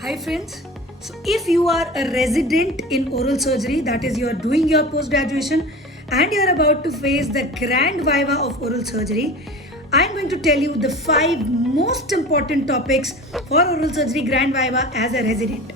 Hi friends. So if you are a resident in oral surgery, that is you are doing your post-graduation and you are about to face the grand viva of oral surgery, I am going to tell you the 5 most important topics for oral surgery grand viva as a resident.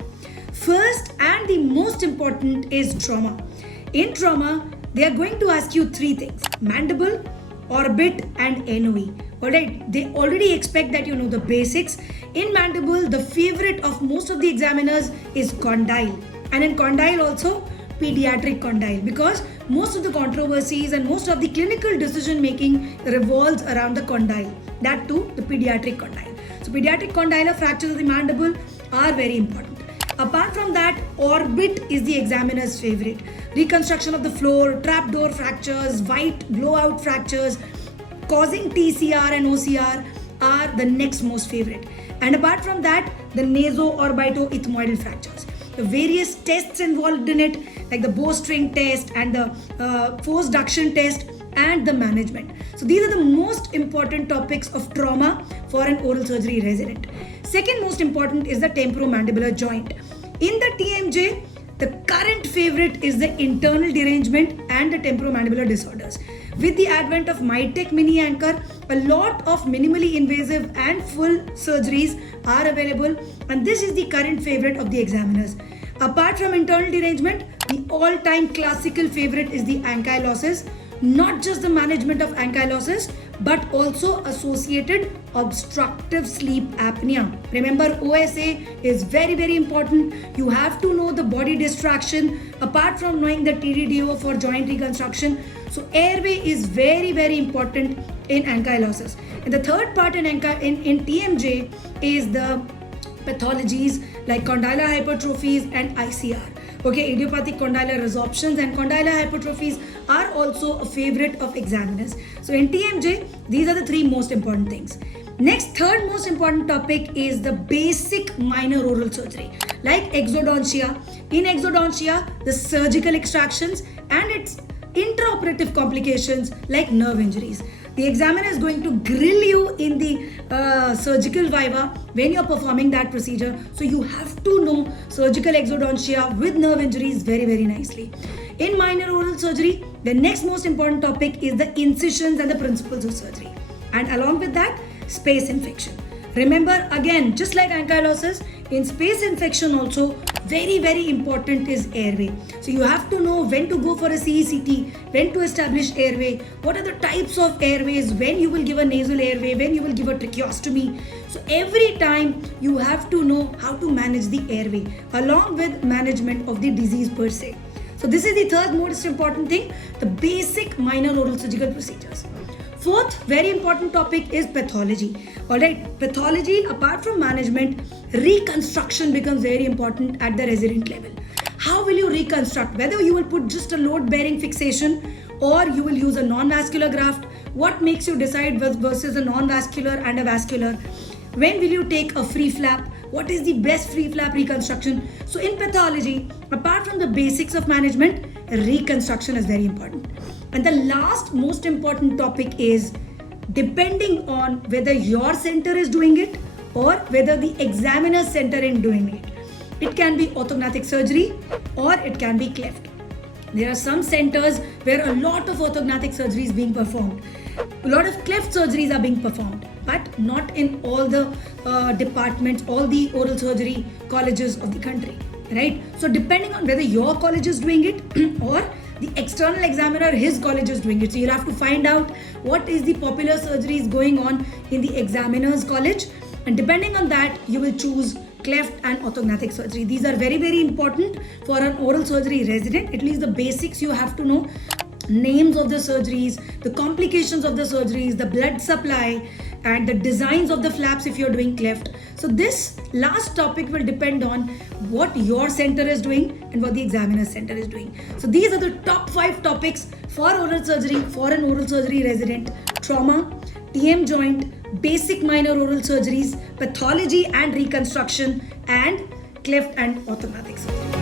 First and the most important is trauma. In trauma, they are going to ask you 3 things: mandible, orbit, and NOE. Alright, they already expect that you know the basics. In mandible, the favorite of most of the examiners is condyle, and in condyle also pediatric condyle, because most of the controversies and most of the clinical decision making revolves around the condyle, that too the pediatric condyle. So pediatric condylar fractures of the mandible are very important. Apart from that, orbit is the examiner's favorite. Reconstruction of the floor, trapdoor fractures, white blowout fractures causing TCR and OCR are the next most favorite. And apart from that, the naso-orbito-ethmoidal fractures. The various tests involved in it, like the bowstring test and the forced duction test and the management. So these are the most important topics of trauma for an oral surgery resident. Second most important is the temporomandibular joint. In the TMJ, the current favorite is the internal derangement and the temporomandibular disorders. With the advent of MITEC mini anchor, a lot of minimally invasive and full surgeries are available, and this is the current favorite of the examiners. Apart from internal derangement, the all-time classical favorite is the ankylosis. Not just the management of ankylosis, but also associated obstructive sleep apnea. Remember, OSA is very, very important. You have to know the body distraction apart from knowing the TDDO for joint reconstruction. So airway is very, very important in ankylosis. And the third part in TMJ is the pathologies like condylar hypertrophies and ICR. Okay, idiopathic condylar resorptions and condylar hypertrophies are also a favorite of examiners. So in TMJ, these are the 3 most important things. Next, third most important topic is the basic minor oral surgery, like exodontia. In exodontia, the surgical extractions and its intraoperative complications like nerve injuries. The examiner is going to grill you in the surgical viva when you're performing that procedure. So you have to know surgical exodontia with nerve injuries very, very nicely. In minor oral surgery, the next most important topic is the incisions and the principles of surgery. And along with that, space infection. Remember, again, just like ankylosis, in space infection also, very, very important is airway. So you have to know when to go for a CECT, when to establish airway, what are the types of airways, when you will give a nasal airway, when you will give a tracheostomy. So every time you have to know how to manage the airway along with management of the disease per se. So this is the third most important thing, the basic minor oral surgical procedures. Fourth, very important topic is pathology. Alright, pathology, apart from management, reconstruction becomes very important at the resident level. How will you reconstruct? Whether you will put just a load-bearing fixation or you will use a non-vascular graft, what makes you decide versus a non-vascular and a vascular? When will you take a free flap? What is the best free flap reconstruction? So in pathology, apart from the basics of management, reconstruction is very important. And the last most important topic is, depending on whether your center is doing it or whether the examiner's center is doing it. It can be orthognathic surgery or it can be cleft. There are some centers where a lot of orthognathic surgery is being performed. A lot of cleft surgeries are being performed, but not in all the departments, all the oral surgery colleges of the country, right? So depending on whether your college is doing it or the external examiner, his college is doing it. So you'll have to find out what is the popular surgeries going on in the examiner's college. And depending on that, you will choose cleft and orthognathic surgery. These are very, very important for an oral surgery resident. At least the basics you have to know. Names of the surgeries, the complications of the surgeries, the blood supply, and the designs of the flaps if you're doing cleft. So this last topic will depend on what your center is doing and what the examiner's center is doing. So these are the top 5 topics for oral surgery, for an oral surgery resident: trauma, TM joint, basic minor oral surgeries, pathology and reconstruction, and cleft and orthognathic surgery.